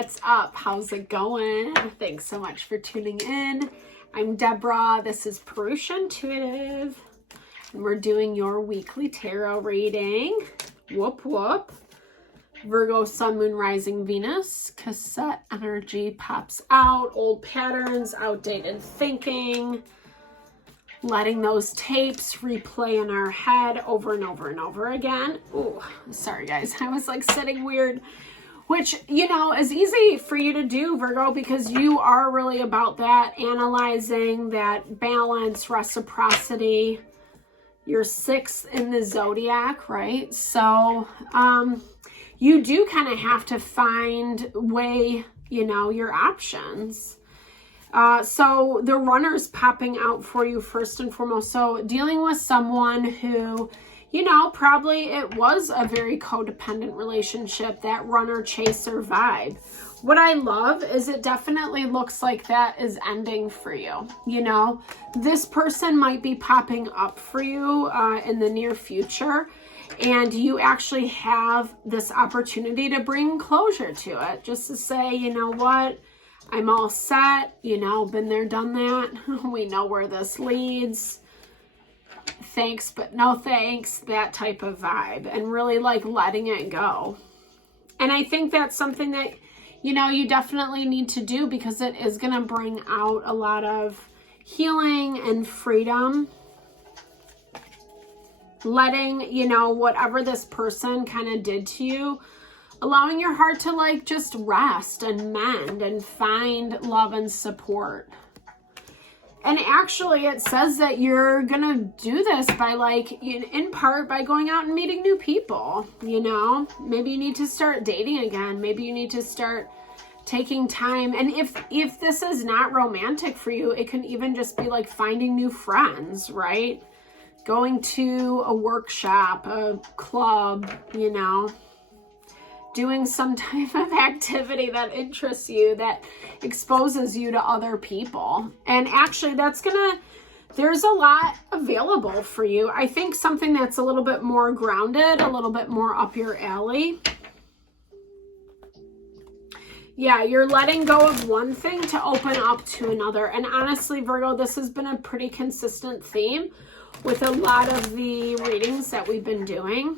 what's up? How's it going? Thanks so much for tuning in. I'm Deborah. This is Purusha Intuitive, and we're doing your weekly tarot reading. Whoop, whoop. Virgo, Sun, Moon, Rising, Venus. Cassette energy pops out. Old patterns, outdated thinking. Letting those tapes replay in our head over and over and over again. Ooh, sorry guys. I was like sitting weird. Which, you know, is easy for you to do, Virgo, because you are really about that analyzing, that balance, reciprocity. You're 6th in the zodiac, right? So, you do kind of have to weigh, you know, your options. So the runner's popping out for you first and foremost. So dealing with someone who, you know, probably it was a very codependent relationship, that runner chaser vibe. What I love is it definitely looks like that is ending for you. You know, this person might be popping up for you in the near future. And you actually have this opportunity to bring closure to it. Just to say, you know what? I'm all set, you know, been there, done that. We know where this leads. Thanks, but no thanks, that type of vibe. And really like letting it go. And I think that's something that, you know, you definitely need to do because it is going to bring out a lot of healing and freedom. Letting, you know, whatever this person kind of did to you, allowing your heart to like just rest and mend and find love and support. And actually it says that you're gonna do this by like, in part by going out and meeting new people, you know. Maybe you need to start dating again. Maybe you need to start taking time. And if this is not romantic for you, it can even just be like finding new friends, right? Going to a workshop, a club, you know. Doing some type of activity that interests you, that exposes you to other people. And actually there's a lot available for you. I think something that's a little bit more grounded, a little bit more up your alley. Yeah, you're letting go of one thing to open up to another. And honestly, Virgo, this has been a pretty consistent theme with a lot of the readings that we've been doing.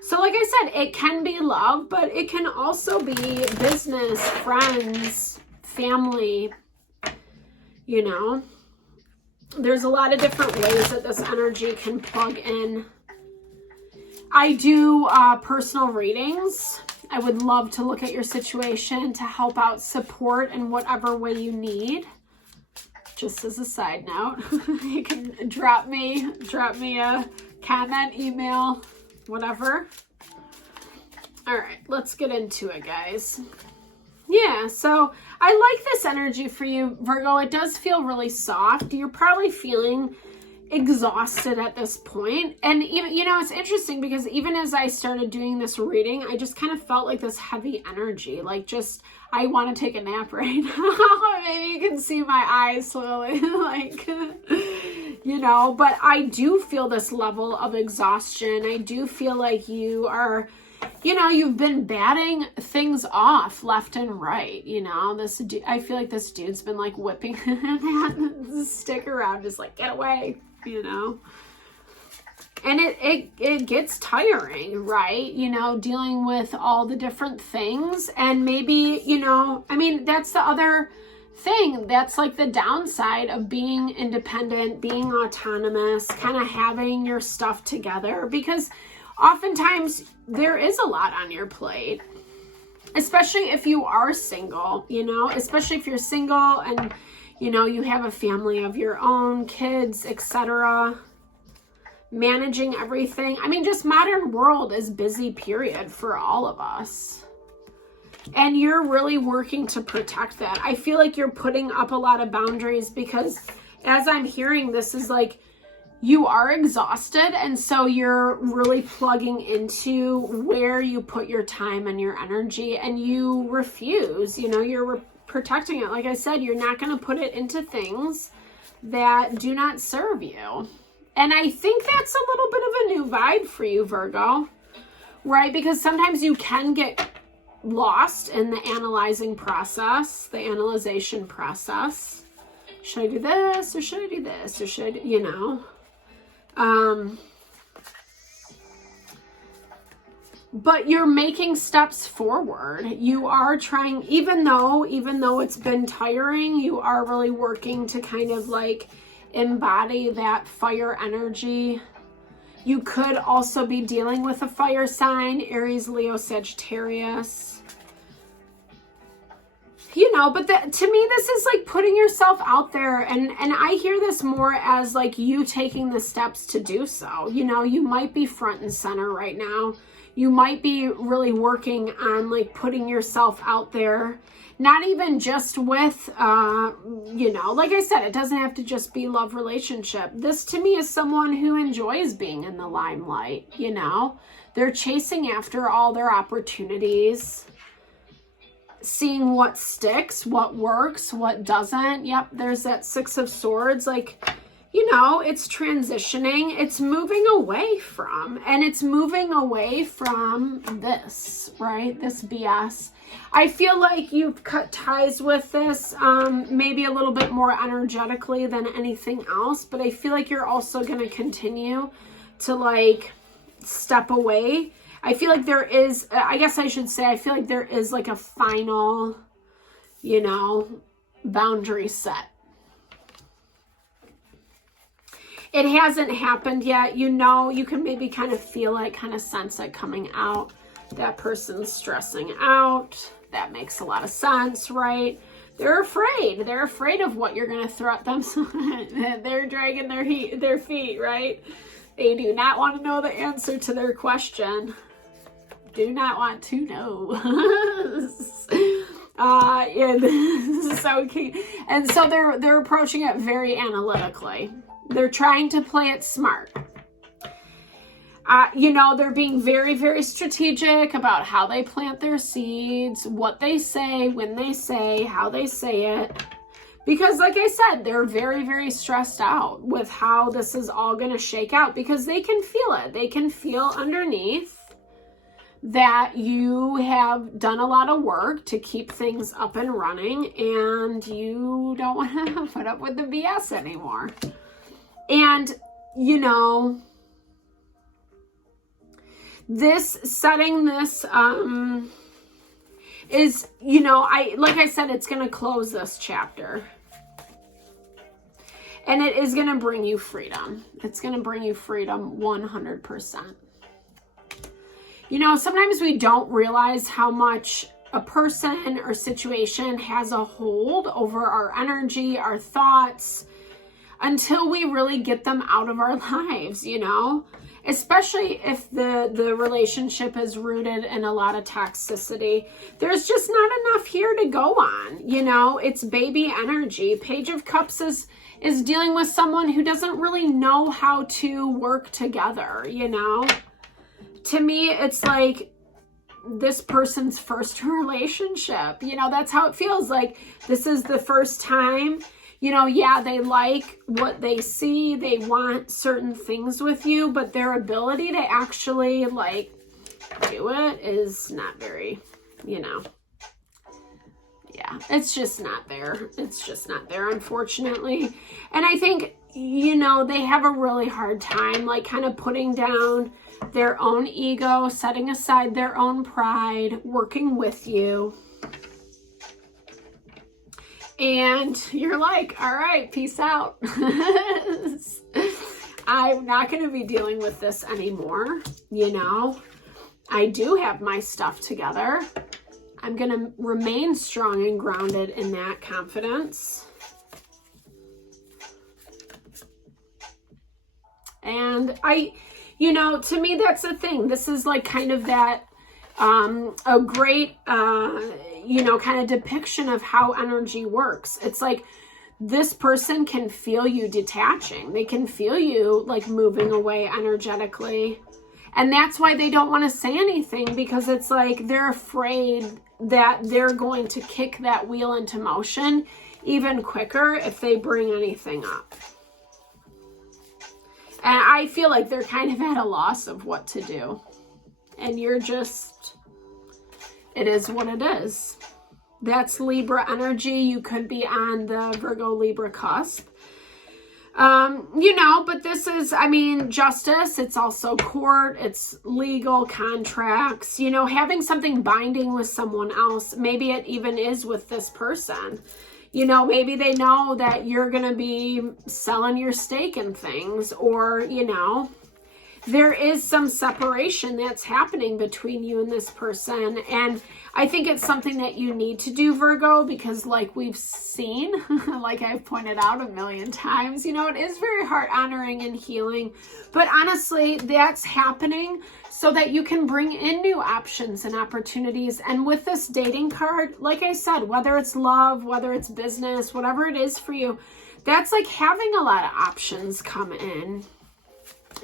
So like I said, it can be love, but it can also be business, friends, family, you know. There's a lot of different ways that this energy can plug in. I do personal readings. I would love to look at your situation to help out, support in whatever way you need. Just as a side note, you can drop me a comment, email, whatever. All right, let's get into it, guys. Yeah, so I like this energy for you, Virgo. It does feel really soft. You're probably feeling exhausted at this point. And even, you know, it's interesting because even as I started doing this reading, I just kind of felt like this heavy energy, like just, I want to take a nap right now. Maybe you can see my eyes slowly, like, you know, but I do feel this level of exhaustion. I do feel like you are, you know, you've been batting things off left and right, you know. I feel like this dude's been like whipping that stick around, just like, get away, you know. And it gets tiring, right? You know, dealing with all the different things. And maybe, you know, I mean, that's the other thing. That's like the downside of being independent, being autonomous, kind of having your stuff together. Because oftentimes there is a lot on your plate. Especially if you are single, you know. Especially if you're single and, you know, you have a family of your own, kids, etc. Managing everything. I mean, just modern world is busy, period, for all of us. And you're really working to protect that. I feel like you're putting up a lot of boundaries because as I'm hearing, this is like you are exhausted. And so you're really plugging into where you put your time and your energy, and you refuse, you know, you're protecting it. Like I said, you're not going to put it into things that do not serve you. And I think that's a little bit of a new vibe for you, Virgo, right? Because sometimes you can get lost in the analyzing process, the analyzation process. Should I do this or should I do this or should I do, you know? But you're making steps forward. You are trying, even though it's been tiring, you are really working to kind of like embody that fire energy. You could also be dealing with a fire sign, Aries, Leo, Sagittarius. You know, but to me, this is like putting yourself out there. And I hear this more as like you taking the steps to do so. You know, you might be front and center right now. You might be really working on like putting yourself out there, not even just with, you know, like I said, it doesn't have to just be love relationship. This to me is someone who enjoys being in the limelight, you know, they're chasing after all their opportunities, seeing what sticks, what works, what doesn't. Yep. There's that Six of Swords, like, you know, it's transitioning, it's moving away from, and it's moving away from this, right? This BS. I feel like you've cut ties with this, maybe a little bit more energetically than anything else, but I feel like you're also going to continue to like step away. I feel like there is, I guess I should say, I feel like there is like a final, you know, boundary set. It hasn't happened yet. You know, you can maybe kind of feel it, kind of sense it coming out. That person's stressing out. That makes a lot of sense, right? They're afraid. They're afraid of what you're going to throw at them. They're dragging their feet, right? They do not want to know the answer to their question. Do not want to know. Yeah, this is so key. And so they're approaching it very analytically. They're trying to play it smart. You know, they're being very, very strategic about how they plant their seeds, what they say, when they say, how they say it. Because like I said, they're very, very stressed out with how this is all going to shake out because they can feel it. They can feel underneath that you have done a lot of work to keep things up and running and you don't want to put up with the BS anymore. And, you know, setting this is, you know, like I said, it's going to close this chapter. And it is going to bring you freedom. It's going to bring you freedom 100%. You know, sometimes we don't realize how much a person or situation has a hold over our energy, our thoughts, until we really get them out of our lives, you know, especially if the relationship is rooted in a lot of toxicity. There's just not enough here to go on, you know, it's baby energy. Page of Cups is dealing with someone who doesn't really know how to work together, you know. To me, it's like this person's first relationship, you know, that's how it feels like. This is the first time. You know, yeah, they like what they see. They want certain things with you, but their ability to actually, like, do it is not very, you know. Yeah, it's just not there. It's just not there, unfortunately. And I think, you know, they have a really hard time, like, kind of putting down their own ego, setting aside their own pride, working with you. And you're like, all right, peace out. I'm not going to be dealing with this anymore. You know, I do have my stuff together. I'm going to remain strong and grounded in that confidence. And you know, to me, that's the thing. This is like kind of that, a great, you know, kind of depiction of how energy works. It's like this person can feel you detaching. They can feel you like moving away energetically. And that's why they don't want to say anything, because it's like they're afraid that they're going to kick that wheel into motion even quicker if they bring anything up. And I feel like they're kind of at a loss of what to do. And you're just it is what it is. That's Libra energy. You could be on the Virgo Libra cusp. You know, but this is, I mean, justice. It's also court. It's legal contracts, you know, having something binding with someone else. Maybe it even is with this person. You know, maybe they know that you're going to be selling your stake in things, or, you know, there is some separation that's happening between you and this person. And I think it's something that you need to do, Virgo, because like we've seen, like I've pointed out a million times, you know, it is very heart honoring and healing. But honestly, that's happening so that you can bring in new options and opportunities. And with this dating card, like I said, whether it's love, whether it's business, whatever it is for you, that's like having a lot of options come in.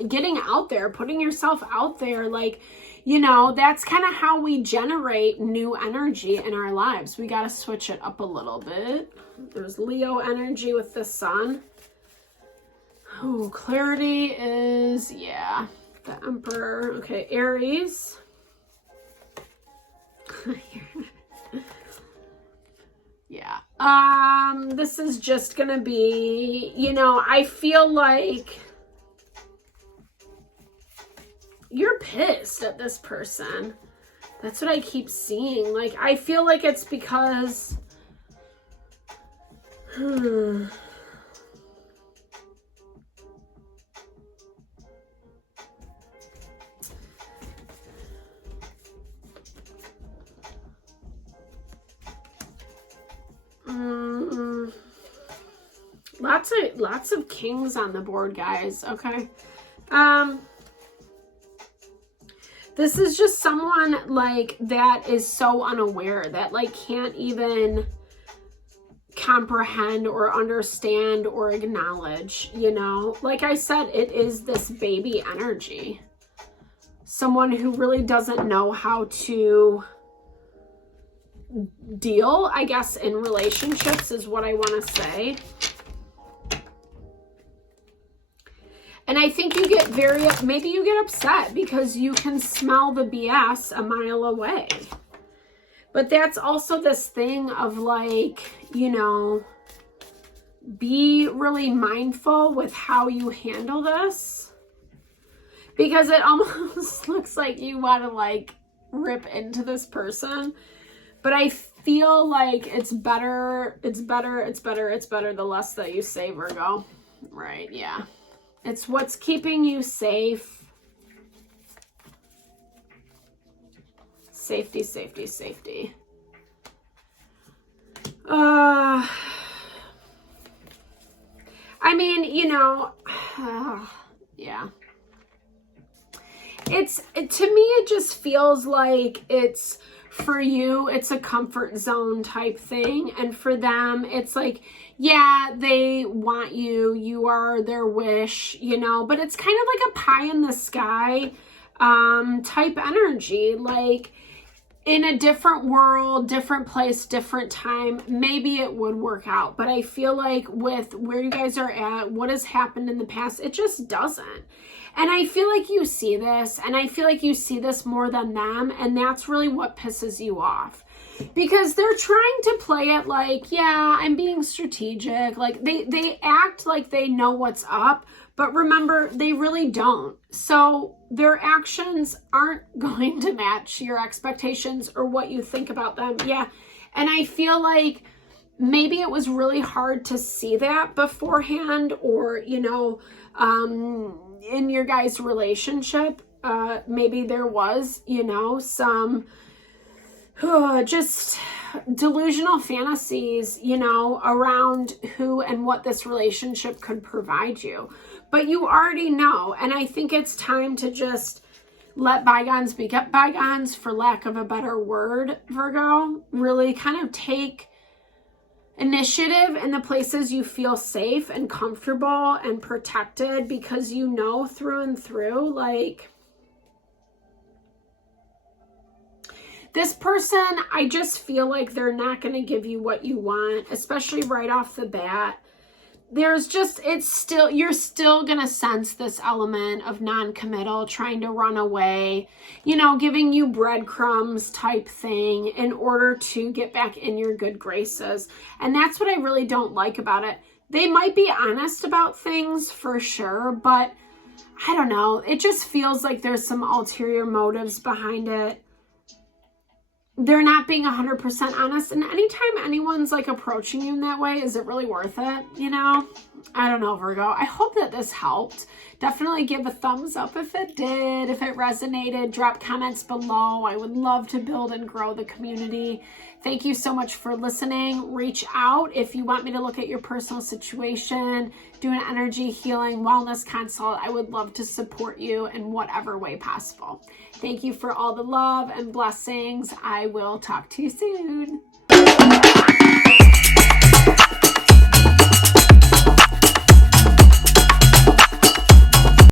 Getting out there, putting yourself out there, like, you know, that's kind of how we generate new energy in our lives. We got to switch it up a little bit. There's Leo energy with the sun. Oh, clarity is, yeah, the Emperor. Okay, Aries. Yeah. This is just gonna be, you know, I feel like you're pissed at this person. That's what I keep seeing. Like, I feel like it's because lots of kings on the board, guys. Okay. This is just someone like that is so unaware, that like can't even comprehend or understand or acknowledge, you know. Like I said, it is this baby energy. Someone who really doesn't know how to deal, I guess, in relationships is what I want to say. And I think you get maybe you get upset because you can smell the BS a mile away. But that's also this thing of like, you know, be really mindful with how you handle this. Because it almost looks like you want to like rip into this person. But I feel like it's better the less that you say, Virgo. Right, yeah. It's what's keeping you safe. Safety, safety, safety. I mean, you know, yeah. To me, it just feels like it's, for you, it's a comfort zone type thing. And for them, it's like, yeah, they want you. You are their wish, you know, but it's kind of like a pie in the sky type energy. Like in a different world, different place, different time, maybe it would work out. But I feel like with where you guys are at, what has happened in the past, it just doesn't. And I feel like you see this, and I feel like you see this more than them, and that's really what pisses you off. Because they're trying to play it like, yeah, I'm being strategic. Like, they act like they know what's up, but remember, they really don't. So their actions aren't going to match your expectations or what you think about them. Yeah, and I feel like maybe it was really hard to see that beforehand, or, you know, in your guys' relationship, maybe there was, you know, some just delusional fantasies, you know, around who and what this relationship could provide you. But you already know, and I think it's time to just let bygones be bygones, for lack of a better word, Virgo. Really kind of take initiative in the places you feel safe and comfortable and protected, because you know through and through, like, this person, I just feel like they're not going to give you what you want, especially right off the bat. there's just, you're still going to sense this element of non-committal, trying to run away, you know, giving you breadcrumbs type thing in order to get back in your good graces. And that's what I really don't like about it. They might be honest about things for sure, but I don't know. It just feels like there's some ulterior motives behind it. They're not being 100% honest. And anytime anyone's like approaching you in that way, is it really worth it? You know, I don't know, Virgo. I hope that this helped. Definitely give a thumbs up if it did. If it resonated, drop comments below. I would love to build and grow the community. Thank you so much for listening. Reach out if you want me to look at your personal situation, do an energy healing wellness consult. I would love to support you in whatever way possible. Thank you for all the love and blessings. I will talk to you soon.